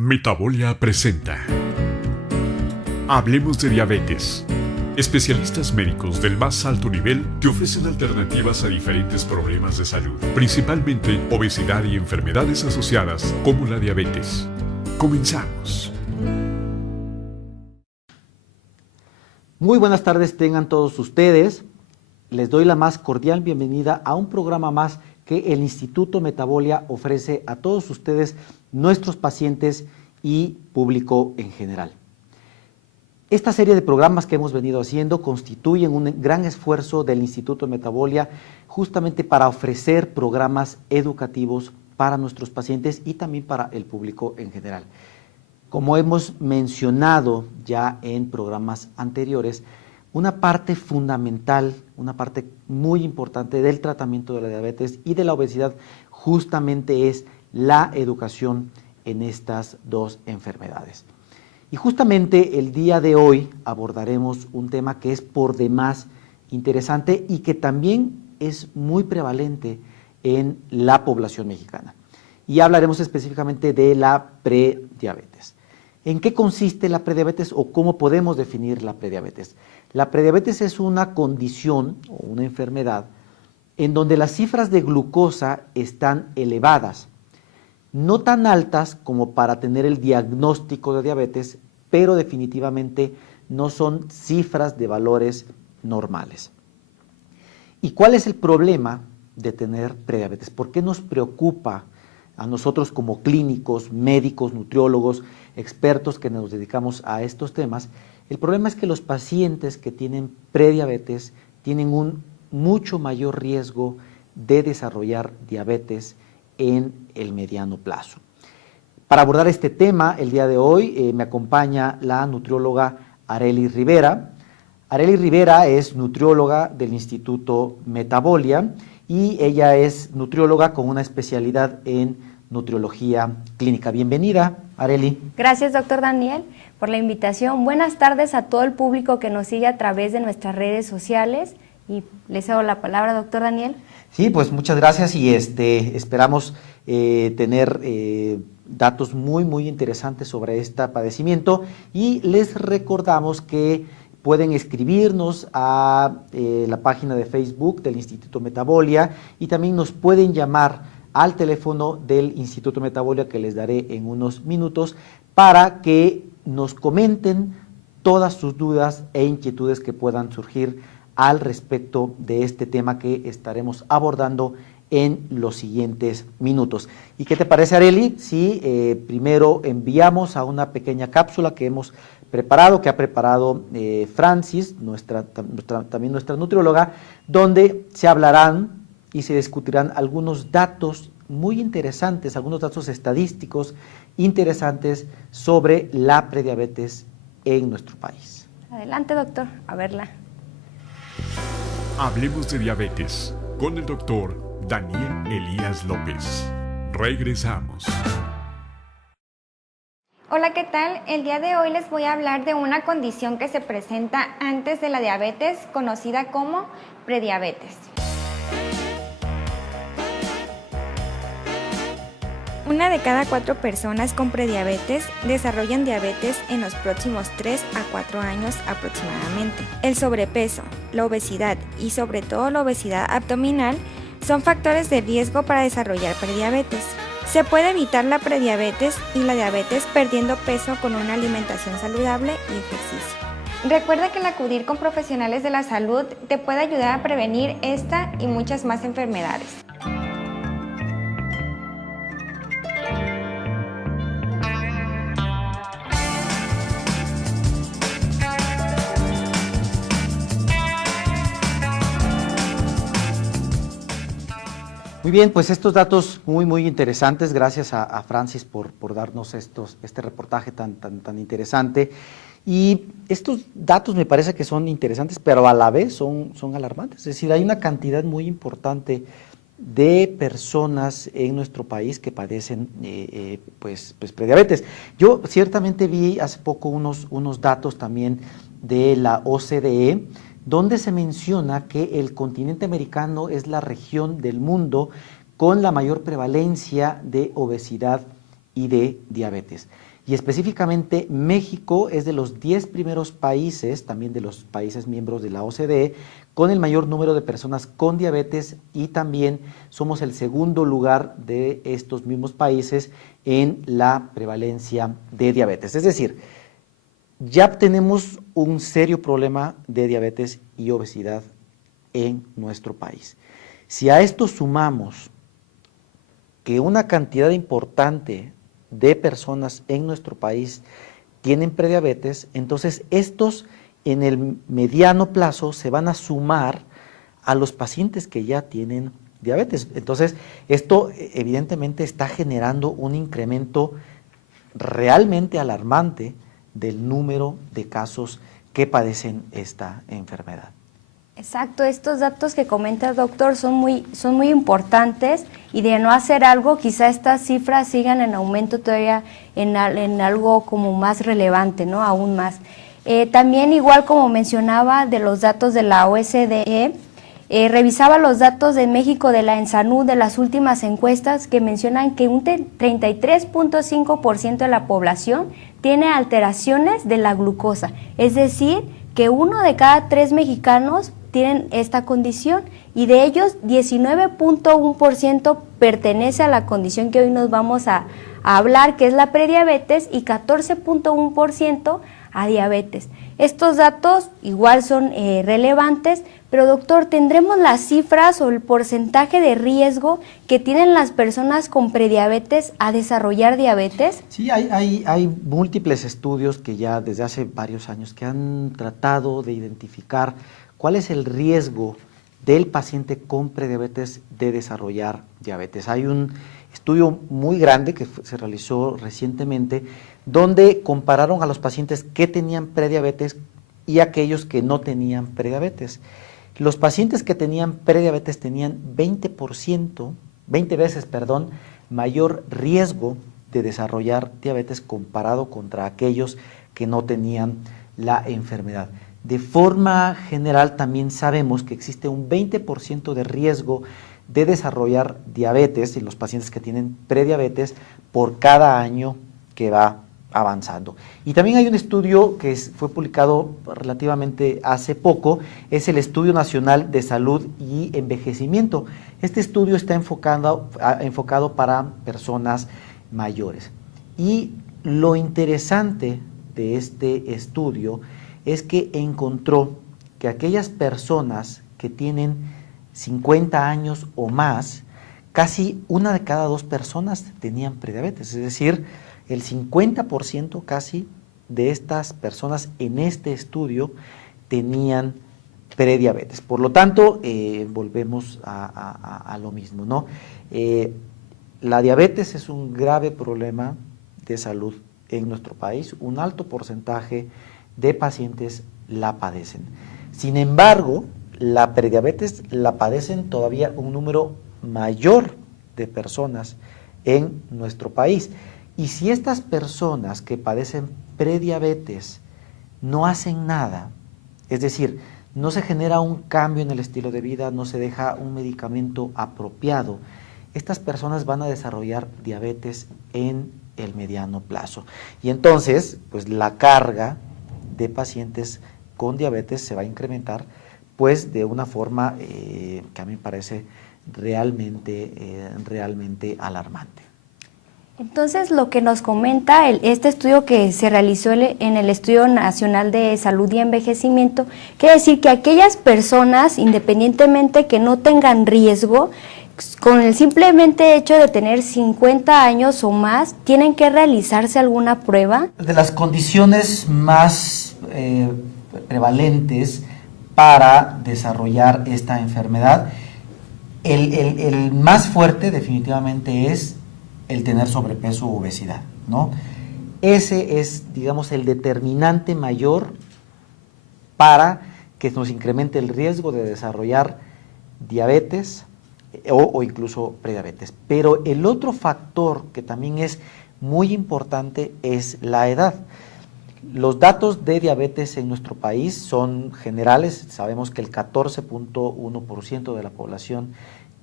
Metabolia presenta Hablemos de diabetes. Especialistas médicos del más alto nivel que ofrecen alternativas a diferentes problemas de salud, principalmente obesidad y enfermedades asociadas como la diabetes. Comenzamos. Muy buenas tardes tengan todos ustedes. Les doy la más cordial bienvenida a un programa más que el Instituto Metabolia ofrece a todos ustedes, nuestros pacientes y público en general. Esta serie de programas que hemos venido haciendo constituyen un gran esfuerzo del Instituto Metabolia justamente para ofrecer programas educativos para nuestros pacientes y también para el público en general. Como hemos mencionado ya en programas anteriores, una parte fundamental, una parte muy importante del tratamiento de la diabetes y de la obesidad justamente es la educación en estas dos enfermedades. Y justamente el día de hoy abordaremos un tema que es por demás interesante y que también es muy prevalente en la población mexicana. Y hablaremos específicamente de la prediabetes. ¿En qué consiste la prediabetes o cómo podemos definir la prediabetes? La prediabetes es una condición o una enfermedad en donde las cifras de glucosa están elevadas, no tan altas como para tener el diagnóstico de diabetes, pero definitivamente no son cifras de valores normales. ¿Y cuál es el problema de tener prediabetes? ¿Por qué nos preocupa a nosotros como clínicos, médicos, nutriólogos, expertos que nos dedicamos a estos temas? El problema es que los pacientes que tienen prediabetes tienen un mucho mayor riesgo de desarrollar diabetes en el mediano plazo. Para abordar este tema, el día de hoy me acompaña la nutrióloga Arely Rivera. Arely Rivera es nutrióloga del Instituto Metabolia y ella es nutrióloga con una especialidad en nutriología clínica. Bienvenida, Arely. Gracias, doctor Daniel, por la invitación. Buenas tardes a todo el público que nos sigue a través de nuestras redes sociales y les cedo la palabra, doctor Daniel. Sí, pues muchas gracias y esperamos tener datos muy interesantes sobre este padecimiento y les recordamos que pueden escribirnos a la página de Facebook del Instituto Metabolia y también nos pueden llamar al teléfono del Instituto Metabolia que les daré en unos minutos para que nos comenten todas sus dudas e inquietudes que puedan surgir al respecto de este tema que estaremos abordando en los siguientes minutos. ¿Y qué te parece, Arely, si primero enviamos a una pequeña cápsula que hemos preparado, que ha preparado Francis, también nuestra nutrióloga, donde se hablarán y se discutirán algunos datos muy interesantes, algunos datos estadísticos interesantes sobre la prediabetes en nuestro país? Adelante, doctor, a verla. Hablemos de diabetes con el doctor Daniel Elías López. Regresamos. Hola, ¿qué tal? El día de hoy les voy a hablar de una condición que se presenta antes de la diabetes, conocida como prediabetes. Una de cada 4 personas con prediabetes desarrollan diabetes en los próximos 3 a 4 años aproximadamente. El sobrepeso, la obesidad y sobre todo la obesidad abdominal son factores de riesgo para desarrollar prediabetes. Se puede evitar la prediabetes y la diabetes perdiendo peso con una alimentación saludable y ejercicio. Recuerda que el acudir con profesionales de la salud te puede ayudar a prevenir esta y muchas más enfermedades. Muy bien, pues estos datos muy interesantes, gracias a Francis por darnos este reportaje tan interesante. Y estos datos me parece que son interesantes, pero a la vez son alarmantes. Es decir, hay una cantidad muy importante de personas en nuestro país que padecen pues prediabetes. Yo ciertamente vi hace poco unos datos también de la OCDE, donde se menciona que el continente americano es la región del mundo con la mayor prevalencia de obesidad y de diabetes. Y específicamente México es de los 10 primeros países, también de los países miembros de la OCDE, con el mayor número de personas con diabetes, y también somos el segundo lugar de estos mismos países en la prevalencia de diabetes. Es decir, ya tenemos un serio problema de diabetes y obesidad en nuestro país. Si a esto sumamos que una cantidad importante de personas en nuestro país tienen prediabetes, entonces estos en el mediano plazo se van a sumar a los pacientes que ya tienen diabetes. Entonces, esto evidentemente está generando un incremento realmente alarmante del número de casos que padecen esta enfermedad. Exacto, estos datos que comenta el doctor son muy importantes, y de no hacer algo, quizá estas cifras sigan en aumento todavía en algo como más relevante, ¿no? Aún más. También, igual como mencionaba, de los datos de la OCDE, revisaba los datos de México de la ENSANUD de las últimas encuestas, que mencionan que un 33.5% de la población tiene alteraciones de la glucosa, es decir, que 1 de cada 3 mexicanos tienen esta condición, y de ellos 19.1% pertenece a la condición que hoy nos vamos a hablar, que es la prediabetes, y 14.1% a diabetes. Estos datos igual son relevantes, pero doctor, ¿tendremos las cifras o el porcentaje de riesgo que tienen las personas con prediabetes a desarrollar diabetes? Sí, hay múltiples estudios que ya desde hace varios años que han tratado de identificar cuál es el riesgo del paciente con prediabetes de desarrollar diabetes. Hay un estudio muy grande que se realizó recientemente, donde compararon a los pacientes que tenían prediabetes y aquellos que no tenían prediabetes. Los pacientes que tenían prediabetes tenían 20 veces mayor riesgo de desarrollar diabetes comparado contra aquellos que no tenían la enfermedad. De forma general, también sabemos que existe un 20% de riesgo de desarrollar diabetes en los pacientes que tienen prediabetes por cada año que va avanzando. Y también hay un estudio que fue publicado relativamente hace poco, es el Estudio Nacional de Salud y Envejecimiento. Este estudio está enfocado para personas mayores. Y lo interesante de este estudio es que encontró que aquellas personas que tienen 50 años o más, casi 1 de cada 2 personas tenían prediabetes, es decir, el 50% casi de estas personas en este estudio tenían prediabetes. Por lo tanto, volvemos a lo mismo, ¿no? La diabetes es un grave problema de salud en nuestro país, un alto porcentaje de pacientes la padecen. Sin embargo, la prediabetes la padecen todavía un número mayor de personas en nuestro país. Y si estas personas que padecen prediabetes no hacen nada, es decir, no se genera un cambio en el estilo de vida, no se deja un medicamento apropiado, estas personas van a desarrollar diabetes en el mediano plazo. Y entonces, pues la carga de pacientes con diabetes se va a incrementar, pues de una forma que a mí me parece realmente alarmante. Entonces, lo que nos comenta este estudio que se realizó en el Estudio Nacional de Salud y Envejecimiento, quiere decir que aquellas personas, independientemente que no tengan riesgo, con el simplemente hecho de tener 50 años o más, ¿tienen que realizarse alguna prueba? De las condiciones más prevalentes para desarrollar esta enfermedad, el más fuerte definitivamente es el tener sobrepeso u obesidad, ¿no? Ese es, digamos, el determinante mayor para que nos incremente el riesgo de desarrollar diabetes o incluso prediabetes. Pero el otro factor que también es muy importante es la edad. Los datos de diabetes en nuestro país son generales. Sabemos que el 14.1% de la población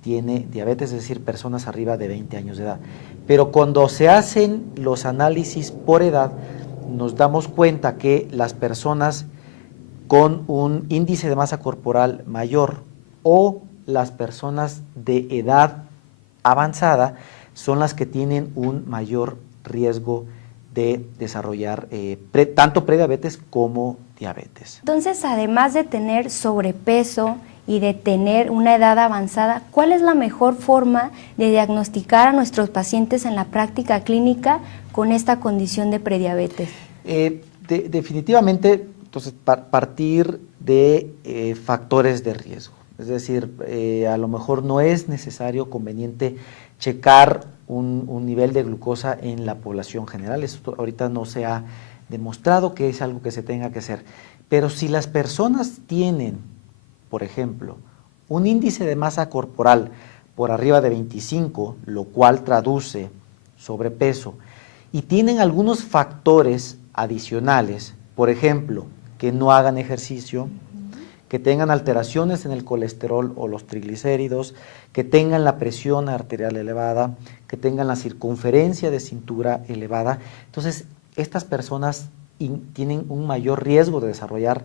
tiene diabetes, es decir, personas arriba de 20 años de edad. pero cuando se hacen los análisis por edad, nos damos cuenta que las personas con un índice de masa corporal mayor o las personas de edad avanzada son las que tienen un mayor riesgo de desarrollar tanto prediabetes como diabetes. Entonces, además de tener sobrepeso y de tener una edad avanzada, ¿cuál es la mejor forma de diagnosticar a nuestros pacientes en la práctica clínica con esta condición de prediabetes? Definitivamente, entonces, partir de factores de riesgo. Es decir, a lo mejor no es necesario, conveniente checar un nivel de glucosa en la población general. Esto ahorita no se ha demostrado que es algo que se tenga que hacer. Pero si las personas tienen, por ejemplo, un índice de masa corporal por arriba de 25, lo cual traduce sobrepeso, y tienen algunos factores adicionales, por ejemplo, que no hagan ejercicio, que tengan alteraciones en el colesterol o los triglicéridos, que tengan la presión arterial elevada, que tengan la circunferencia de cintura elevada. Entonces, estas personas tienen un mayor riesgo de desarrollar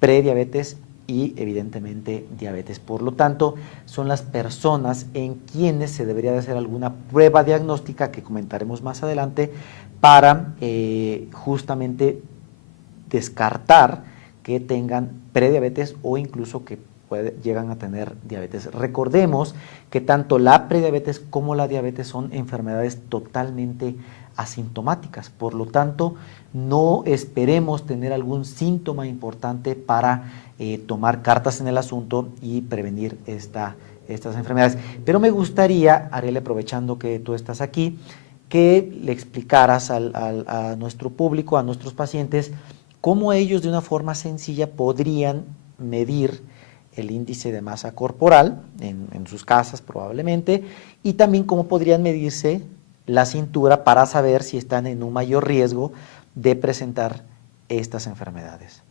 prediabetes y evidentemente diabetes. Por lo tanto, son las personas en quienes se debería de hacer alguna prueba diagnóstica que comentaremos más adelante para justamente descartar que tengan prediabetes o incluso que llegan a tener diabetes. Recordemos que tanto la prediabetes como la diabetes son enfermedades totalmente asintomáticas, por lo tanto no esperemos tener algún síntoma importante para tomar cartas en el asunto y prevenir estas enfermedades. Pero me gustaría, Ariel, aprovechando que tú estás aquí, que le explicaras a nuestro público, a nuestros pacientes, cómo ellos de una forma sencilla podrían medir el índice de masa corporal en sus casas probablemente, y también cómo podrían medirse la cintura para saber si están en un mayor riesgo de presentar estas enfermedades.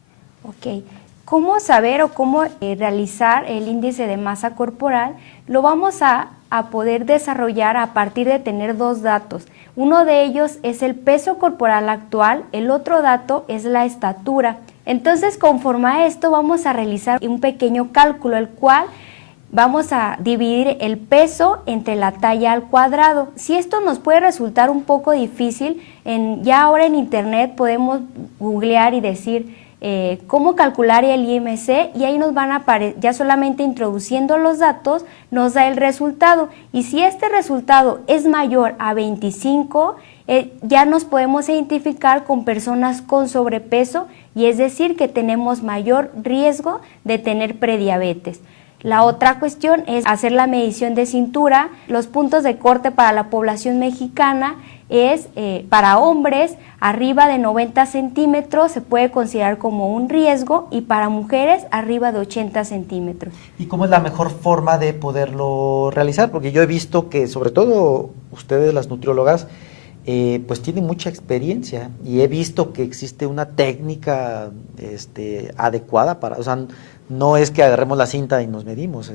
Ok. ¿Cómo saber o cómo realizar el índice de masa corporal? Lo vamos a poder desarrollar a partir de tener dos datos. Uno de ellos es el peso corporal actual, el otro dato es la estatura. Entonces, conforme a esto, vamos a realizar un pequeño cálculo, el cual vamos a dividir el peso entre la talla al cuadrado. Si esto nos puede resultar un poco difícil, ya ahora en internet podemos googlear y decir cómo calcular el IMC, y ahí nos van a aparecer, ya solamente introduciendo los datos nos da el resultado, y si este resultado es mayor a 25, ya nos podemos identificar con personas con sobrepeso, y es decir que tenemos mayor riesgo de tener prediabetes. La otra cuestión es hacer la medición de cintura. Los puntos de corte para la población mexicana es para hombres arriba de 90 centímetros se puede considerar como un riesgo, y para mujeres arriba de 80 centímetros. ¿Y cómo es la mejor forma de poderlo realizar? Porque yo he visto que sobre todo ustedes, las nutriólogas, pues tienen mucha experiencia, y he visto que existe una técnica adecuada para, o sea, no es que agarremos la cinta y nos medimos,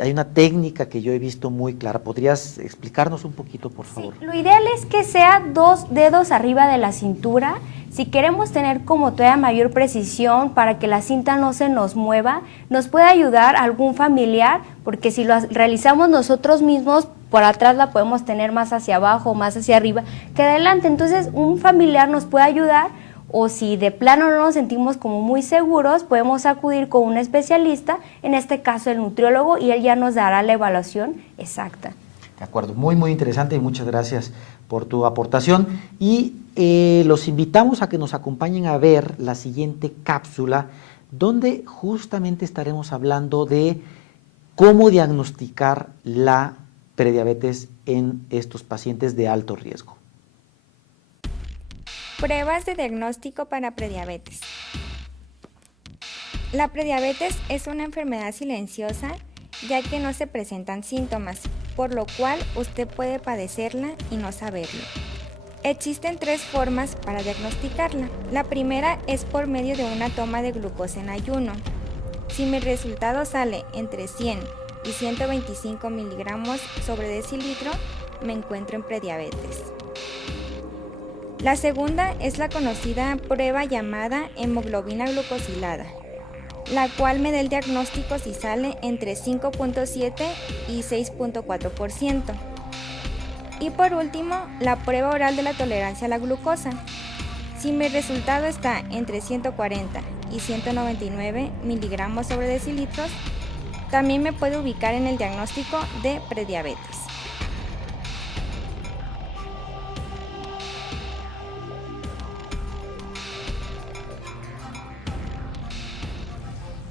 hay una técnica que yo he visto muy clara. ¿Podrías explicarnos un poquito, por favor? Sí, lo ideal es que sea 2 dedos arriba de la cintura. Si queremos tener como todavía mayor precisión para que la cinta no se nos mueva, nos puede ayudar algún familiar, porque si lo realizamos nosotros mismos, por atrás la podemos tener más hacia abajo o más hacia arriba que adelante. Entonces, un familiar nos puede ayudar, o si de plano no nos sentimos como muy seguros, podemos acudir con un especialista, en este caso el nutriólogo, y él ya nos dará la evaluación exacta. De acuerdo, muy interesante, y muchas gracias por tu aportación, y los invitamos a que nos acompañen a ver la siguiente cápsula, donde justamente estaremos hablando de cómo diagnosticar la prediabetes en estos pacientes de alto riesgo. Pruebas de diagnóstico para prediabetes. La prediabetes es una enfermedad silenciosa, ya que no se presentan síntomas, por lo cual usted puede padecerla y no saberlo. Existen 3 formas para diagnosticarla. La primera es por medio de una toma de glucosa en ayuno. Si mi resultado sale entre 100 y 125 miligramos sobre decilitro, me encuentro en prediabetes. La segunda es la conocida prueba llamada hemoglobina glucosilada, la cual me da el diagnóstico si sale entre 5.7 y 6.4%. Y por último, la prueba oral de la tolerancia a la glucosa. Si mi resultado está entre 140 y 199 miligramos sobre decilitros, también me puede ubicar en el diagnóstico de prediabetes.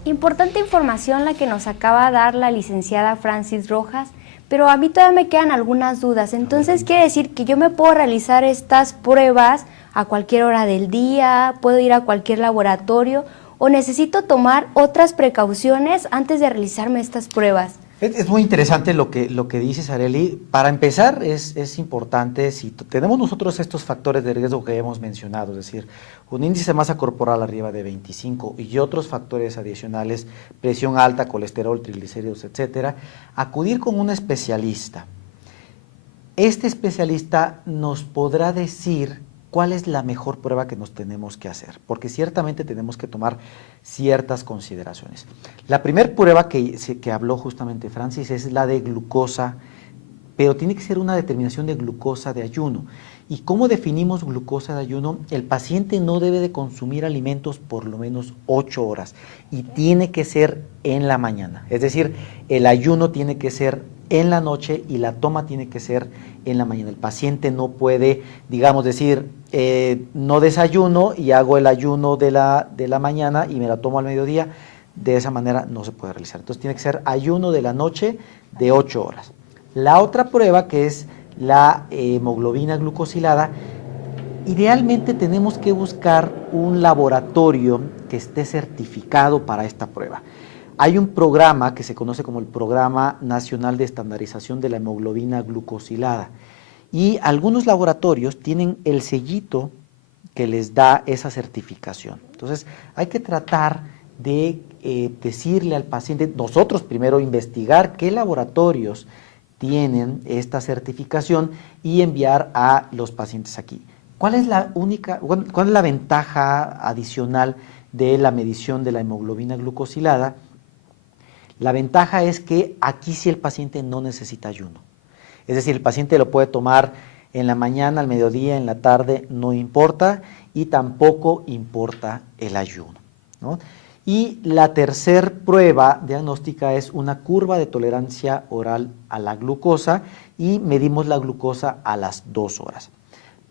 Importante información la que nos acaba de dar la licenciada Francis Rojas, pero a mí todavía me quedan algunas dudas. Entonces, ¿quiere decir que yo me puedo realizar estas pruebas a cualquier hora del día, puedo ir a cualquier laboratorio o necesito tomar otras precauciones antes de realizarme estas pruebas? Es muy interesante lo que dices, Arely. Para empezar, es importante, si tenemos nosotros estos factores de riesgo que hemos mencionado, es decir, un índice de masa corporal arriba de 25 y otros factores adicionales, presión alta, colesterol, triglicéridos, etcétera, acudir con un especialista. Este especialista nos podrá decir cuál es la mejor prueba que nos tenemos que hacer, porque ciertamente tenemos que tomar ciertas consideraciones. La primera prueba que habló justamente Francis es la de glucosa, pero tiene que ser una determinación de glucosa de ayuno. ¿Y cómo definimos glucosa de ayuno? El paciente no debe de consumir alimentos por lo menos 8 horas y tiene que ser en la mañana. Es decir, el ayuno tiene que ser en la noche y la toma tiene que ser en la mañana. El paciente no puede, digamos, decir, no desayuno y hago el ayuno de la mañana y me la tomo al mediodía. De esa manera no se puede realizar. Entonces tiene que ser ayuno de la noche de 8 horas. La otra prueba, que es la hemoglobina glucosilada, idealmente tenemos que buscar un laboratorio que esté certificado para esta prueba. Hay un programa que se conoce como el Programa Nacional de Estandarización de la Hemoglobina Glucosilada y algunos laboratorios tienen el sellito que les da esa certificación. Entonces hay que tratar de decirle al paciente, nosotros primero investigar qué laboratorios tienen esta certificación y enviar a los pacientes aquí. ¿Cuál es la ventaja adicional de la medición de la hemoglobina glucosilada? La ventaja es que aquí sí el paciente no necesita ayuno. Es decir, el paciente lo puede tomar en la mañana, al mediodía, en la tarde, no importa, y tampoco importa el ayuno, ¿no? Y la tercera prueba diagnóstica es una curva de tolerancia oral a la glucosa y medimos la glucosa a las 2 horas.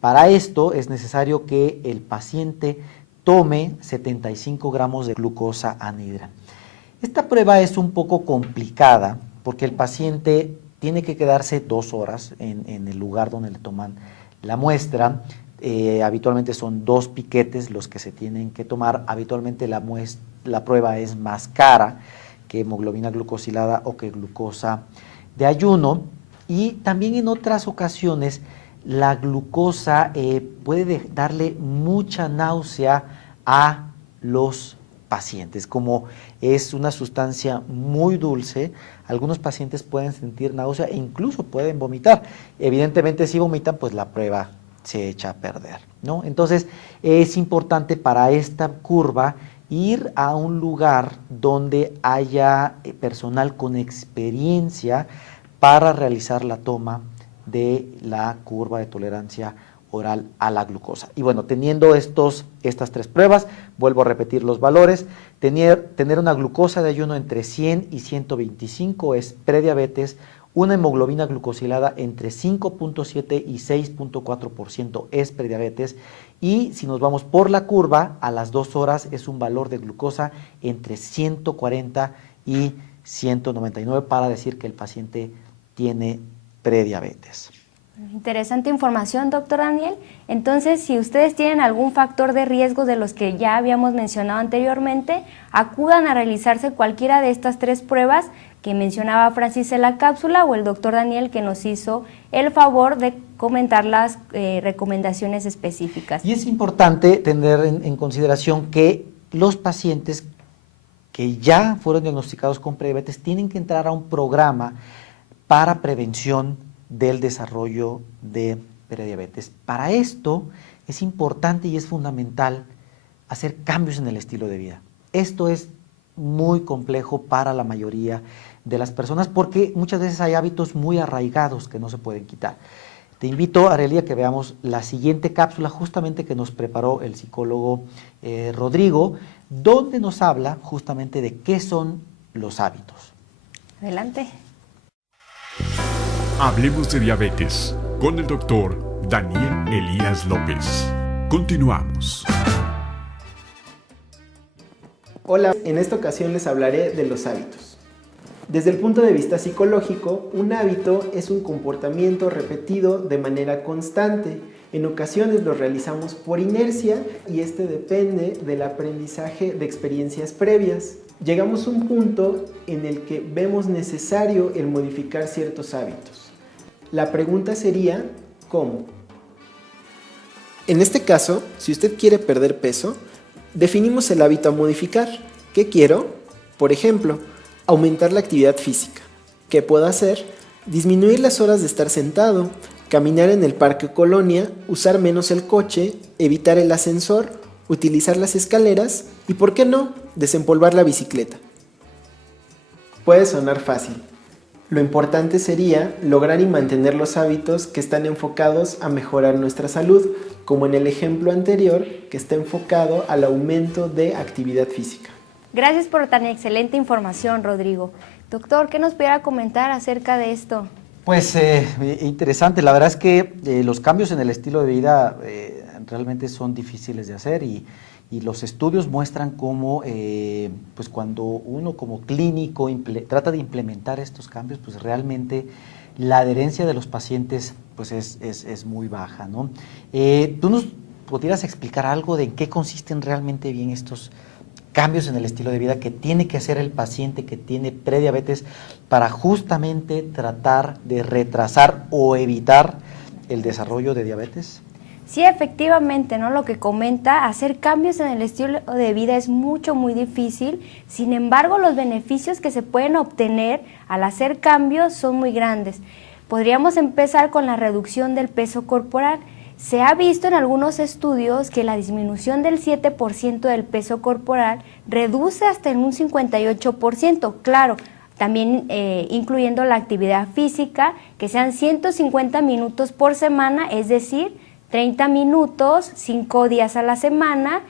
Para esto es necesario que el paciente tome 75 gramos de glucosa anhidra. Esta prueba es un poco complicada porque el paciente tiene que quedarse 2 horas en el lugar donde le toman la muestra. Habitualmente son 2 piquetes los que se tienen que tomar. Habitualmente la prueba es más cara que hemoglobina glucosilada o que glucosa de ayuno. Y también en otras ocasiones la glucosa puede darle mucha náusea a los pacientes. Como es una sustancia muy dulce, algunos pacientes pueden sentir náusea e incluso pueden vomitar. Evidentemente, si vomitan, pues la prueba se echa a perder, ¿no? Entonces, es importante para esta curva ir a un lugar donde haya personal con experiencia para realizar la toma de la curva de tolerancia oral a la glucosa. Y bueno, teniendo estas 3 pruebas, vuelvo a repetir los valores, tener una glucosa de ayuno entre 100 y 125 es prediabetes, una hemoglobina glucosilada entre 5.7 y 6.4% es prediabetes, y si nos vamos por la curva, a las 2 horas es un valor de glucosa entre 140 y 199 para decir que el paciente tiene prediabetes. Interesante información, doctor Daniel. Entonces, si ustedes tienen algún factor de riesgo de los que ya habíamos mencionado anteriormente, acudan a realizarse cualquiera de estas 3 pruebas que mencionaba Francis en la cápsula o el doctor Daniel, que nos hizo el favor de comentar las recomendaciones específicas. Y es importante tener en consideración que los pacientes que ya fueron diagnosticados con prediabetes tienen que entrar a un programa para prevención del desarrollo de prediabetes. Para esto es importante y es fundamental hacer cambios en el estilo de vida. Esto es muy complejo para la mayoría de las personas porque muchas veces hay hábitos muy arraigados que no se pueden quitar. Te invito, Arelia, que veamos la siguiente cápsula justamente que nos preparó el psicólogo Rodrigo, donde nos habla justamente de qué son los hábitos. Adelante. Hablemos de diabetes con el doctor Daniel Elías López. Continuamos. Hola, en esta ocasión les hablaré de los hábitos. Desde el punto de vista psicológico, un hábito es un comportamiento repetido de manera constante. En ocasiones lo realizamos por inercia y este depende del aprendizaje de experiencias previas. Llegamos a un punto en el que vemos necesario el modificar ciertos hábitos. La pregunta sería, ¿cómo? En este caso, si usted quiere perder peso, definimos el hábito a modificar. ¿Qué quiero? Por ejemplo, aumentar la actividad física. ¿Qué puedo hacer? Disminuir las horas de estar sentado, caminar en el parque o colonia, usar menos el coche, evitar el ascensor, utilizar las escaleras y, ¿por qué no?, desempolvar la bicicleta. Puede sonar fácil. Lo importante sería lograr y mantener los hábitos que están enfocados a mejorar nuestra salud, como en el ejemplo anterior, que está enfocado al aumento de actividad física. Gracias por tan excelente información, Rodrigo. Doctor, ¿qué nos pudiera comentar acerca de esto? Pues interesante, la verdad es que los cambios en el estilo de vida realmente son difíciles de hacer y los estudios muestran cómo pues cuando uno como clínico trata de implementar estos cambios, pues realmente la adherencia de los pacientes pues es muy baja, ¿no? ¿Tú nos podrías explicar algo de en qué consisten realmente bien estos cambios en el estilo de vida que tiene que hacer el paciente que tiene prediabetes para justamente tratar de retrasar o evitar el desarrollo de diabetes? Sí, efectivamente, ¿no? Lo que comenta, hacer cambios en el estilo de vida es muy difícil. Sin embargo, los beneficios que se pueden obtener al hacer cambios son muy grandes. Podríamos empezar con la reducción del peso corporal. Se ha visto en algunos estudios que la disminución del 7% del peso corporal reduce hasta en un 58%, claro, también incluyendo la actividad física, que sean 150 minutos por semana, es decir, 30 minutos, 5 días a la semana.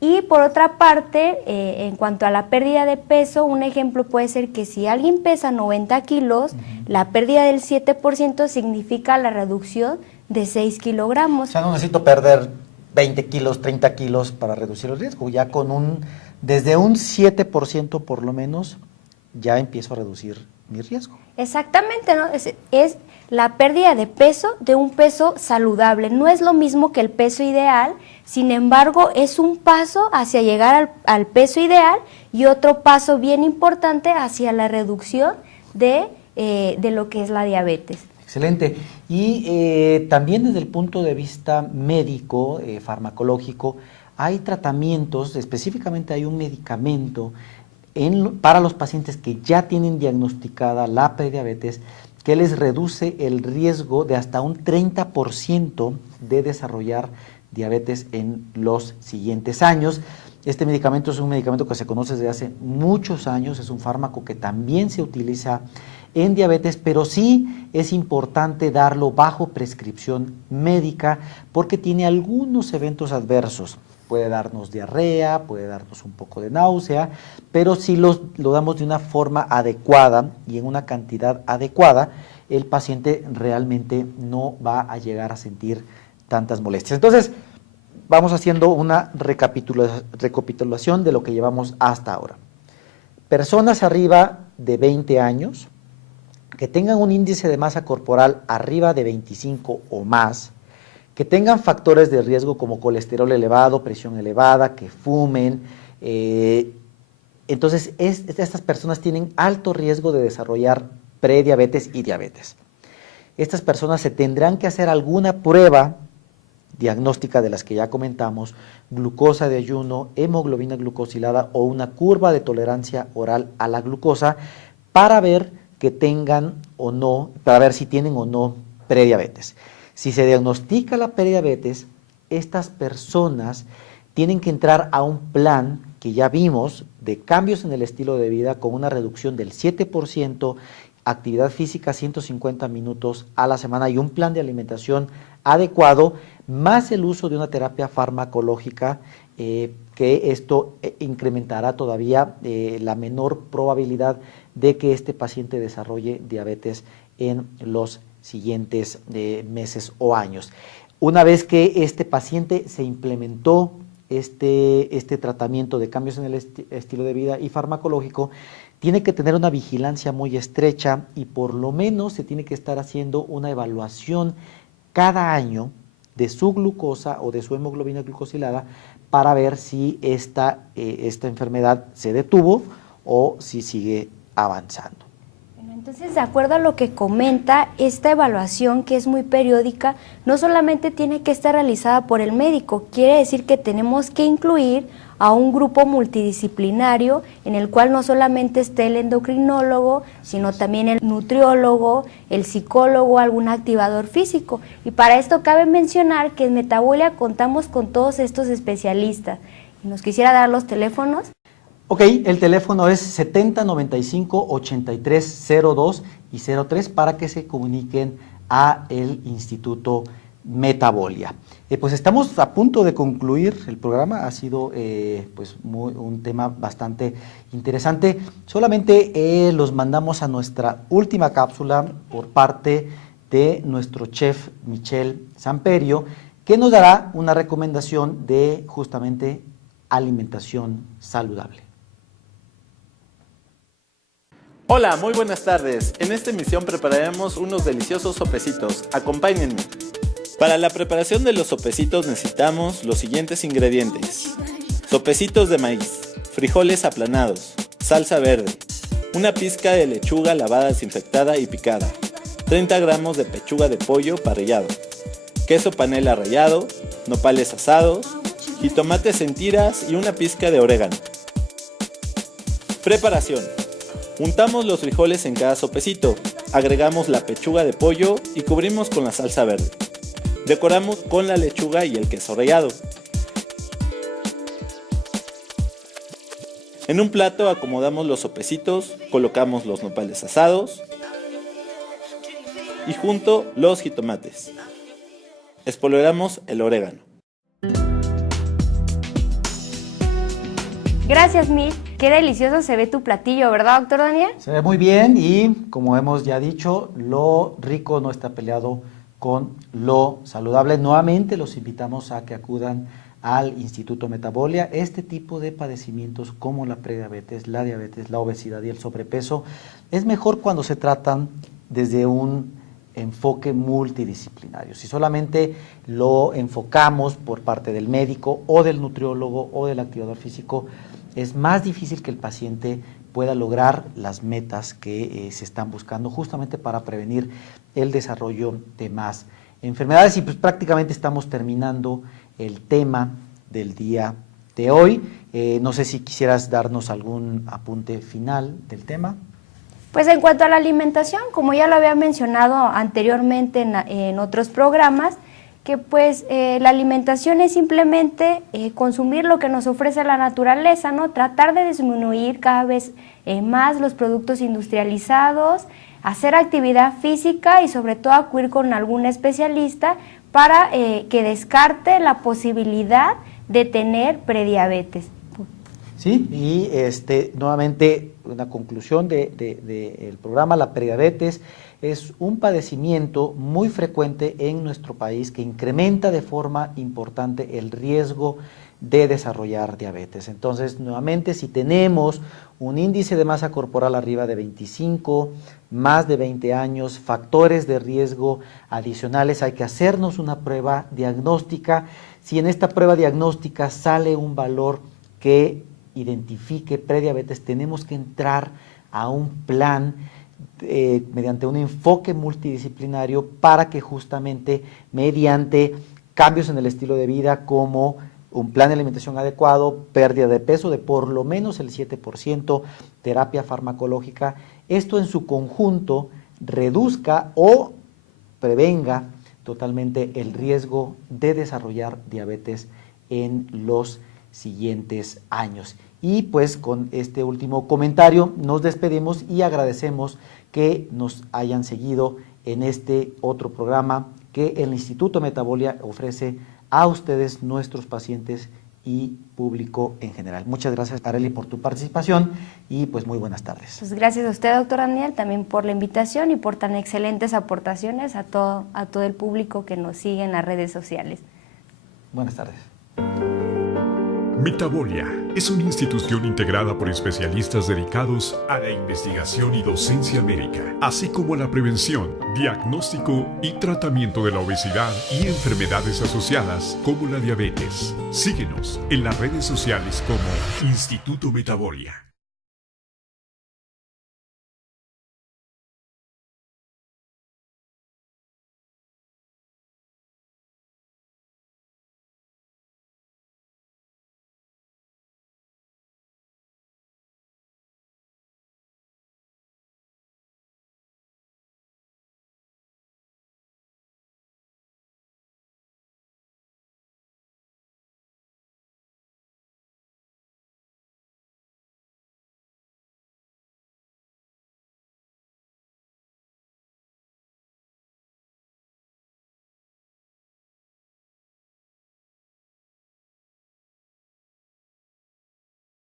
Y por otra parte, en cuanto a la pérdida de peso, un ejemplo puede ser que si alguien pesa 90 kilos, la pérdida del 7% significa la reducción de 6 kilogramos. O sea, no necesito perder 20 kilos, 30 kilos para reducir el riesgo. Ya con desde un 7% por lo menos, ya empiezo a reducir mi riesgo. Exactamente, ¿no? Es la pérdida de peso, de un peso saludable. No es lo mismo que el peso ideal, sin embargo, es un paso hacia llegar al peso ideal y otro paso bien importante hacia la reducción de lo que es la diabetes. Excelente. Y también desde el punto de vista médico, farmacológico, hay tratamientos, específicamente hay un medicamento para los pacientes que ya tienen diagnosticada la prediabetes que les reduce el riesgo de hasta un 30% de desarrollar diabetes en los siguientes años. Este medicamento es un medicamento que se conoce desde hace muchos años, es un fármaco que también se utiliza en diabetes, pero sí es importante darlo bajo prescripción médica porque tiene algunos eventos adversos. Puede darnos diarrea, puede darnos un poco de náusea, pero si lo damos de una forma adecuada y en una cantidad adecuada, el paciente realmente no va a llegar a sentir tantas molestias. Entonces, vamos haciendo una recapitulación de lo que llevamos hasta ahora. Personas arriba de 20 años, que tengan un índice de masa corporal arriba de 25 o más, que tengan factores de riesgo como colesterol elevado, presión elevada, que fumen. Entonces, estas personas tienen alto riesgo de desarrollar prediabetes y diabetes. Estas personas se tendrán que hacer alguna prueba diagnóstica de las que ya comentamos, glucosa de ayuno, hemoglobina glucosilada o una curva de tolerancia oral a la glucosa para ver que tengan o no, para ver si tienen o no prediabetes. Si se diagnostica la prediabetes, estas personas tienen que entrar a un plan que ya vimos de cambios en el estilo de vida con una reducción del 7%, actividad física 150 minutos a la semana y un plan de alimentación adecuado, más el uso de una terapia farmacológica, que esto incrementará todavía la menor probabilidad de que este paciente desarrolle diabetes en los siguientes meses o años. Una vez que este paciente se implementó este tratamiento de cambios en el estilo de vida y farmacológico, tiene que tener una vigilancia muy estrecha y por lo menos se tiene que estar haciendo una evaluación cada año de su glucosa o de su hemoglobina glucosilada para ver si esta enfermedad se detuvo o si sigue avanzando. Entonces, de acuerdo a lo que comenta, esta evaluación, que es muy periódica, no solamente tiene que estar realizada por el médico, quiere decir que tenemos que incluir a un grupo multidisciplinario en el cual no solamente esté el endocrinólogo, sino también el nutriólogo, el psicólogo, algún activador físico. Y para esto cabe mencionar que en Metabolia contamos con todos estos especialistas. ¿Y nos quisiera dar los teléfonos? Ok, el teléfono es 70 95 83 02 y 03 para que se comuniquen a el Instituto Metabolia. Pues estamos a punto de concluir el programa, ha sido un tema bastante interesante. Solamente los mandamos a nuestra última cápsula por parte de nuestro chef Michel Samperio, que nos dará una recomendación de justamente alimentación saludable. Hola, muy buenas tardes. En esta emisión prepararemos unos deliciosos sopecitos. Acompáñenme. Para la preparación de los sopecitos necesitamos los siguientes ingredientes: sopecitos de maíz, frijoles aplanados, salsa verde, una pizca de lechuga lavada, desinfectada y picada, 30 gramos de pechuga de pollo parrillado, queso panela rallado, nopales asados, jitomates en tiras y una pizca de orégano. Preparación: untamos los frijoles en cada sopecito, agregamos la pechuga de pollo y cubrimos con la salsa verde. Decoramos con la lechuga y el queso rallado. En un plato acomodamos los sopecitos, colocamos los nopales asados y junto los jitomates. Espolvoreamos el orégano. Gracias, Mitch. Qué delicioso se ve tu platillo, ¿verdad, doctor Daniel? Se ve muy bien y, como hemos ya dicho, lo rico no está peleado con lo saludable. Nuevamente los invitamos a que acudan al Instituto Metabolia. Este tipo de padecimientos como la prediabetes, la diabetes, la obesidad y el sobrepeso es mejor cuando se tratan desde un enfoque multidisciplinario. Si solamente lo enfocamos por parte del médico o del nutriólogo o del activador físico, es más difícil que el paciente pueda lograr las metas que se están buscando justamente para prevenir el desarrollo de más enfermedades. Y pues prácticamente estamos terminando el tema del día de hoy. No sé si quisieras darnos algún apunte final del tema. Pues en cuanto a la alimentación, como ya lo había mencionado anteriormente en otros programas, que pues la alimentación es simplemente consumir lo que nos ofrece la naturaleza, ¿no? Tratar de disminuir cada vez más los productos industrializados, hacer actividad física y sobre todo acudir con algún especialista para que descarte la posibilidad de tener prediabetes. Sí, y nuevamente una conclusión del programa: la prediabetes es un padecimiento muy frecuente en nuestro país que incrementa de forma importante el riesgo de desarrollar diabetes. Entonces, nuevamente, si tenemos un índice de masa corporal arriba de 25, más de 20 años, factores de riesgo adicionales, hay que hacernos una prueba diagnóstica. Si en esta prueba diagnóstica sale un valor que identifique prediabetes, tenemos que entrar a un plan mediante un enfoque multidisciplinario para que justamente mediante cambios en el estilo de vida como un plan de alimentación adecuado, pérdida de peso de por lo menos el 7%, terapia farmacológica. Esto en su conjunto reduzca o prevenga totalmente el riesgo de desarrollar diabetes en los siguientes años. Y pues con este último comentario nos despedimos y agradecemos que nos hayan seguido en este otro programa que el Instituto Metabolia ofrece a ustedes, nuestros pacientes y público en general. Muchas gracias, Arely, por tu participación y pues muy buenas tardes. Pues gracias a usted, doctor Daniel, también por la invitación y por tan excelentes aportaciones a todo el público que nos sigue en las redes sociales. Buenas tardes. Metabolia es una institución integrada por especialistas dedicados a la investigación y docencia médica, así como a la prevención, diagnóstico y tratamiento de la obesidad y enfermedades asociadas como la diabetes. Síguenos en las redes sociales como Instituto Metabolia.